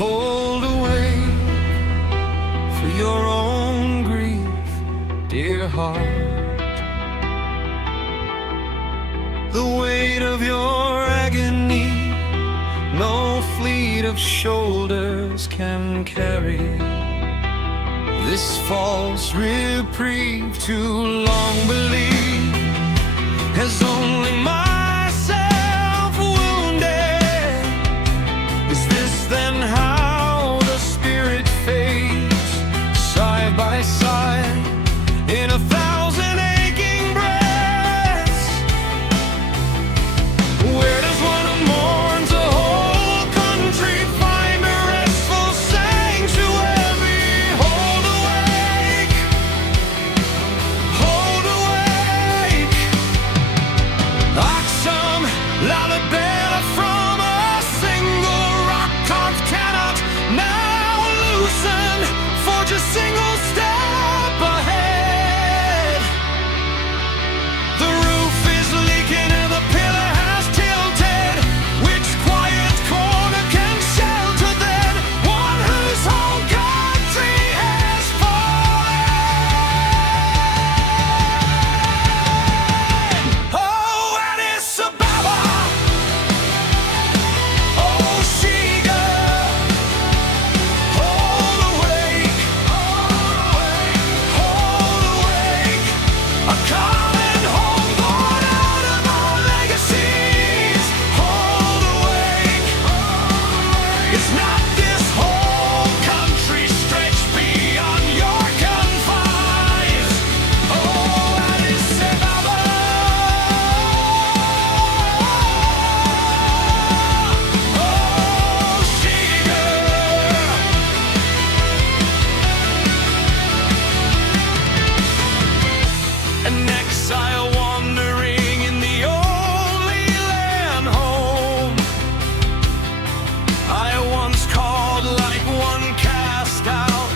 hold away for your own grief, dear heart. The weight of your agony no fleet of shoulders can carry. This false reprieve too long believed has only myself wounded. Is this then how the spirit fades, side by side in a thousand aching breaths? Where does one who mourns a whole country find a restful sanctuary? Hold awake, hold awake. Oxum, Lalibela from a single rock carved cannot now loosen, forge a single step ahead. The roof is leaking and the pillar has tilted. Which quiet corner can shelter then one whose whole country has fallen? Oh, Addis Ababa, oh, she girl, hold awake, hold awake. A calling home born out of our legacies. Hold awake. It's not this whole country stretched beyond your confines. Oh, Addis Ababa, oh, she girl. An exile wandering in the only land home I once called, like one cast out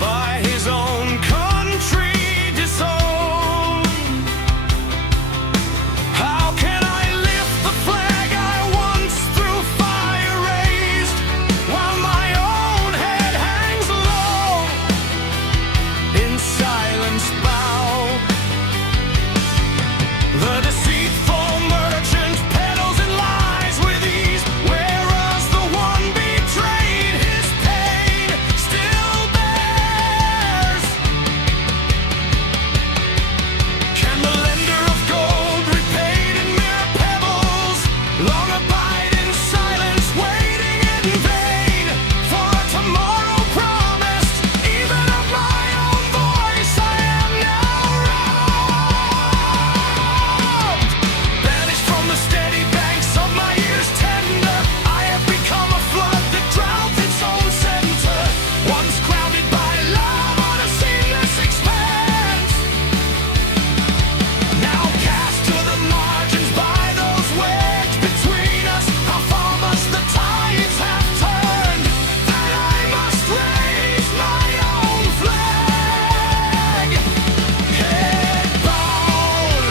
by his own country disowned. How can I lift the flag I once through fire raised, while my own head hangs low in silence bowed? The deceitful merchant peddles in lies with ease, whereas the one betrayed his pain still bears. Can the lender of gold, repaid in mere pebbles, long abide in silence, waiting in vain for a tomorrow promised? Even of my own voice I am now robbed. Banished from the steady banks of my years tender, I have become a flood that drowns its own center. Once clouded by love on a seamless expanse, now cast to the margins by those wedged between us. How far must the tides have turned that I must raise my own flag? Head bowed.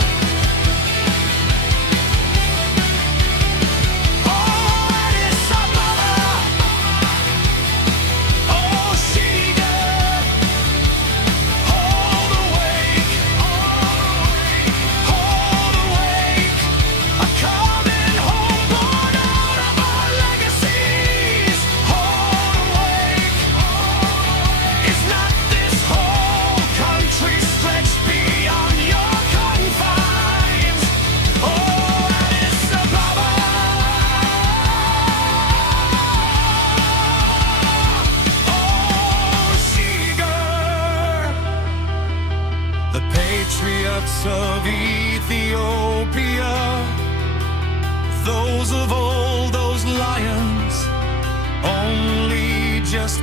Oh, Addis Ababa, oh, she girl, hold awake, hold awake. A coming home born out of our legacies. Hold awake. Is not this whole country stretched beyond your confines? Oh, Addis Ababa, oh, she girl. The patriots of Ethiopia, those of old, those lions, only just